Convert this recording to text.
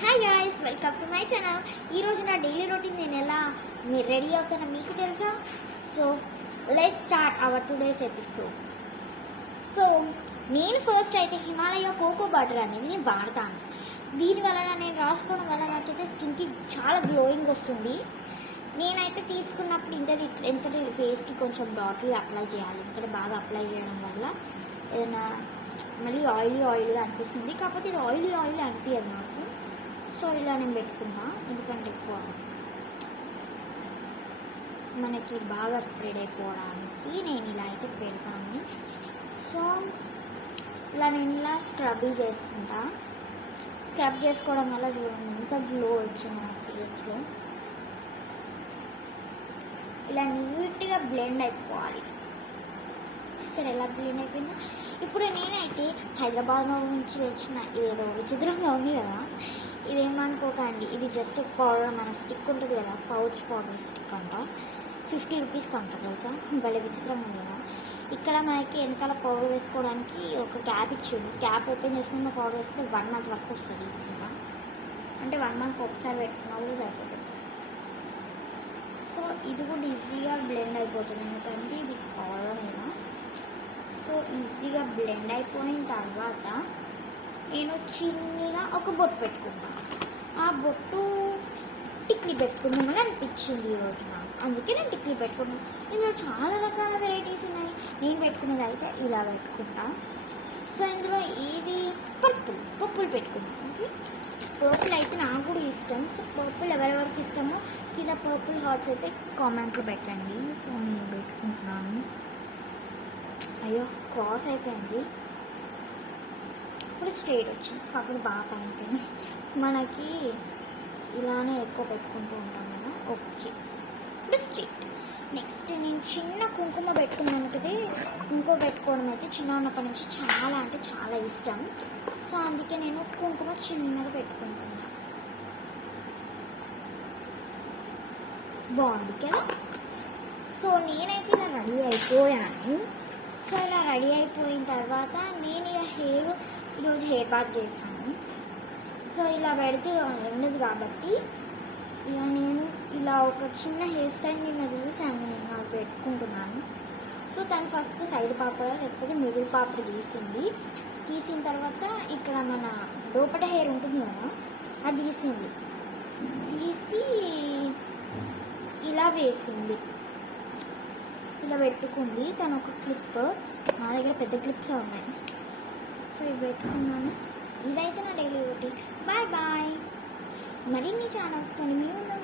Hi guys, welcome to my channel. ఈరోజు నా daily routine నేను ఎలా రెడీ అవుతానో మీకు తెలుసా? So let's start our today's episode. So నేను ఫస్ట్ అయితే హిమాలయ కోకో బటర్ అనేది నేను వాడతాను. దీనివల్ల నేను రాసుకోవడం వల్ల నాకైతే స్కిన్కి చాలా గ్లోయింగ్ వస్తుంది. నేనైతే తీసుకున్నప్పుడు ఇంత తీసుకున్నాను, ఎందుకంటే ఫేస్కి కొంచెం బాటిల్ అప్లై చేయాలి. ఎందుకంటే బాగా అప్లై చేయడం వల్ల ఏదైనా మళ్ళీ ఆయిలీగా అనిపిస్తుంది. కాకపోతే ఇది ఆయిలీ అనిపించదు నాకు. సో ఇలా నేను పెట్టుకున్నా, ఎందుకంటే ఎక్కువ మనకి బాగా స్ప్రెడ్ అయిపోవడానికి నేను ఇలా అయితే పెడతాను. సో నేను ఇలా స్క్రబ్ చేసుకుంటా. స్క్రబ్ చేసుకోవడం వల్ల చూడండి ఎంత గ్లో వచ్చింది నా ఫేస్లో. ఇలా నీట్గా బ్లెండ్ అయిపోవాలి. సరే ఎలా బ్లెండ్ అయిపోయిందో. ఇప్పుడు నేనైతే హైదరాబాద్ నుంచి వచ్చిన ఏదో విచిత్రంగా ఉంది కదా, ఇదేమనుకోకండి, ఇది జస్ట్ పౌడర్, మన స్టిక్ ఉంటుంది కదా, పౌచ్ పౌడర్ స్టిక్ అంట. 50 రూపీస్కి అంట, తెలుసా? భలే విచిత్రంగా ఉంది కదా. ఇక్కడ మనకి వెనకాల పౌడర్ వేసుకోవడానికి ఒక క్యాప్ ఇచ్చిండు. క్యాప్ ఓపెన్ చేసుకున్న పౌడర్ వేసుకుంటే 1 మంత్ వరకు వస్తుంది ఈజీగా. అంటే 1 మంత్ ఒకసారి పెట్టుకున్నా కూడా సరిపోతుంది. సో ఇది కూడా ఈజీగా బ్లెండ్ అయిపోతుంది, ఎందుకంటే ఇది పౌడర్ అయినా. సో ఈజీగా బ్లెండ్ అయిపోయిన తర్వాత నేను చిన్నగా ఒక బొట్టు పెట్టుకుంటాను. ఆ బొట్టు టిక్లీ పెట్టుకుందామని అనిపించింది ఈరోజు నాకు, అందుకే నేను టిక్లీ పెట్టుకున్నాను. ఇందులో చాలా రకాల వెరైటీస్ ఉన్నాయి. నేను పెట్టుకునేది అయితే ఇలా పెట్టుకుంటా. సో ఇందులో ఇది పర్పుల్ పెట్టుకుంటాను. పర్పుల్ అయితే నాకు కూడా ఇష్టం. సో పర్పుల్ ఎవరెవరికి ఇష్టమో కింద పర్పుల్ హార్ట్స్ అయితే కామెంట్లో పెట్టండి. సో నేను పెట్టుకుంటున్నాను. అయ్యో క్రాస్ అయిపోయింది. ఇప్పుడు స్ట్రైట్ వచ్చింది, కాకపోతే బాగా పైన మనకి ఇలానే ఎక్కువ పెట్టుకుంటూ ఉంటాం కదా. ఓకే, ఇప్పుడు స్ట్రైట్. నెక్స్ట్ నేను చిన్న కుంకుమ పెట్టుకున్నాను కదా. కుంకుమ పెట్టుకోవడం అయితే చిన్న ఉన్నప్పటి నుంచి చాలా అంటే చాలా ఇష్టం. సో అందుకే నేను కుంకుమ చిన్నగా పెట్టుకుంటున్నాను. బాగుంది కదా. సో నేనైతే ఇలా రెడీ అయిపోయాను. సో ఇలా రెడీ అయిపోయిన తర్వాత నేను ఇక ఈరోజు హెయిర్ బాత్ చేశాను. సో ఇలా పెడితే ఉండదు కాబట్టి ఇక నేను ఇలా ఒక చిన్న హెయిర్ స్టైల్ నిన్న చూసాను, నేను అది పెట్టుకుంటున్నాను. సో తను ఫస్ట్ సైడ్ పాపడ లేకపోతే మిడిల్ పాపడ తీసిన తర్వాత ఇక్కడ మన లోపల హెయిర్ ఉంటుంది కదా, అది తీసి ఇలా వేసింది, ఇలా పెట్టుకుంది. తను ఒక క్లిప్, నా దగ్గర పెద్ద క్లిప్స్ ఉన్నాయి. సో ఇవి పెట్టుకున్నాను. ఇదైతే నా డైలీ రొటీన్. బాయ్ మరిన్ని ఛానల్స్తో మీ ముందు